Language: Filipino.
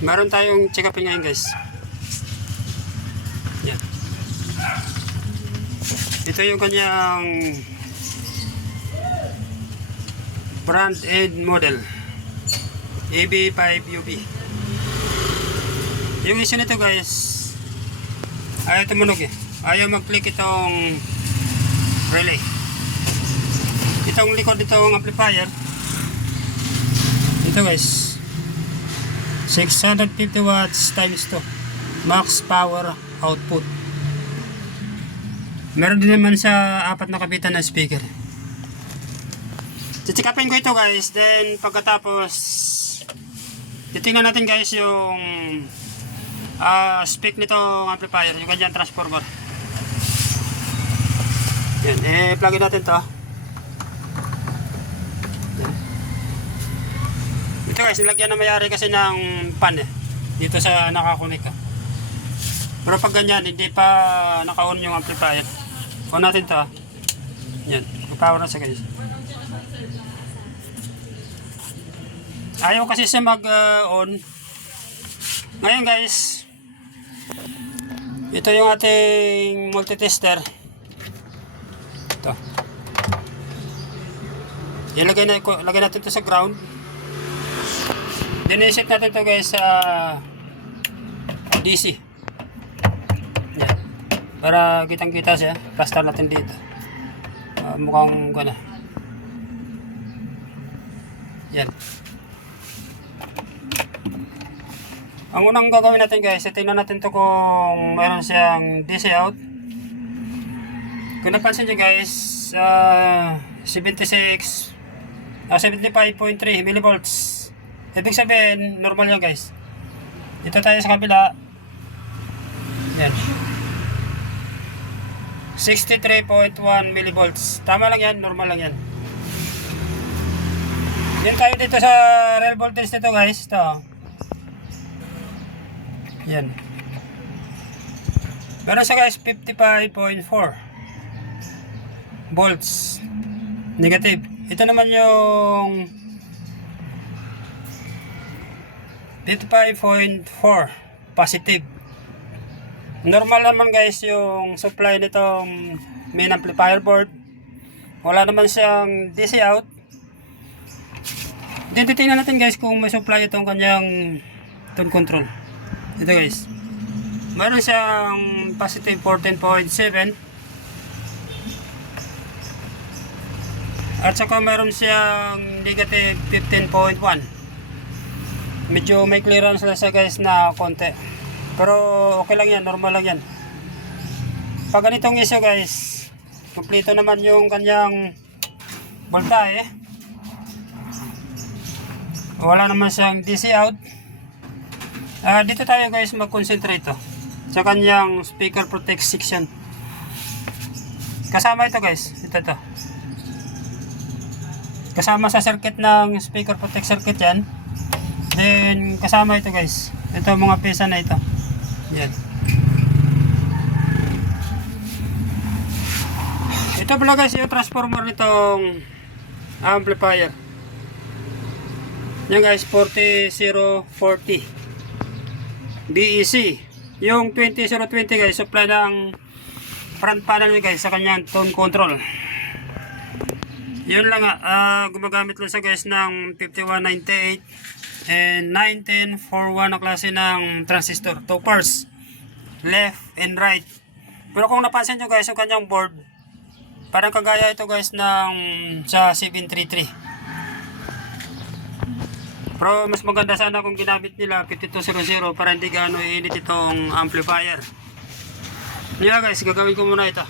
Meron tayong check upin ngayon guys. Yan. Ito yung kanyang brand and model AB5UB. Yung issue nito guys, ayaw tumunog eh. Ayaw mag-click itong relay. Itong likod nitong amplifier, ito guys, 650 watts times 2 max power output. Meron din naman sa apat na kapitan na speaker. Chichikapin ko ito guys, then pagkatapos titingnan natin guys yung spec nitong amplifier, yung kanyang transformer. Yan, plug in natin to. Ito guys, nilagyan na mayari kasi ng pan dito sa nakakunik ka. Pero pag ganyan, hindi pa naka-on yung amplifier. On natin to. Yan, power na siya guys. Ayaw kasi siya mag-on. Ngayon guys, ito yung ating multitester. Ito. Lagay natin ito sa ground. Then i-set natin ito guys sa DC. Yan. Para kitang kita siya. Plaster natin dito. Mukhang gana. Yan. Ang unang gagawin natin guys, tingnan natin to kung mayroon siyang DC out. Kung napansin nyo guys, 75.3 millivolts. Ibig sabihin, normal yan guys. Dito tayo sa kabila. Yan. 63.1 millivolts. Tama lang yan, normal lang yan. Yan tayo dito sa real voltage nito guys. Ito. Yan. Meron siya guys 55.4 volts negative. Ito naman yung 55.4 positive. Normal naman guys yung supply nitong main amplifier board. Wala naman siyang DC out. Then titingnan natin guys kung may supply itong kanyang tone control. Ito guys, mayroon siyang positive 14.7 at saka mayroon siyang negative 15.1. Medyo may clearance na siya guys na konti, pero okay lang yan, normal lang yan. Pag ganitong issue guys, kumpleto naman yung kanyang voltahe, wala naman siyang DC out. Dito tayo guys mag-concentrate sa kanyang speaker protect section. Kasama ito guys, ito. Kasama sa circuit ng speaker protect circuit yan. Then kasama ito guys, ito mga pesa na ito. Yan. Ito pala guys yung transformer nitong amplifier. Yan guys, 40040 BEC. Yung 20020 guys, supply ng front panel guys sa kanyang tone control. Yun lang gumagamit lang siya guys ng 5198 and 19141 na klase ng transistor, 2 parts, left and right. Pero kung napansin nyo guys yung kanyang board, parang kagaya ito guys ng sa 733. Pero mas maganda sana kung ginamit nila 5200 para hindi gaano iinit itong amplifier. Yan guys, gagawin ko muna ito.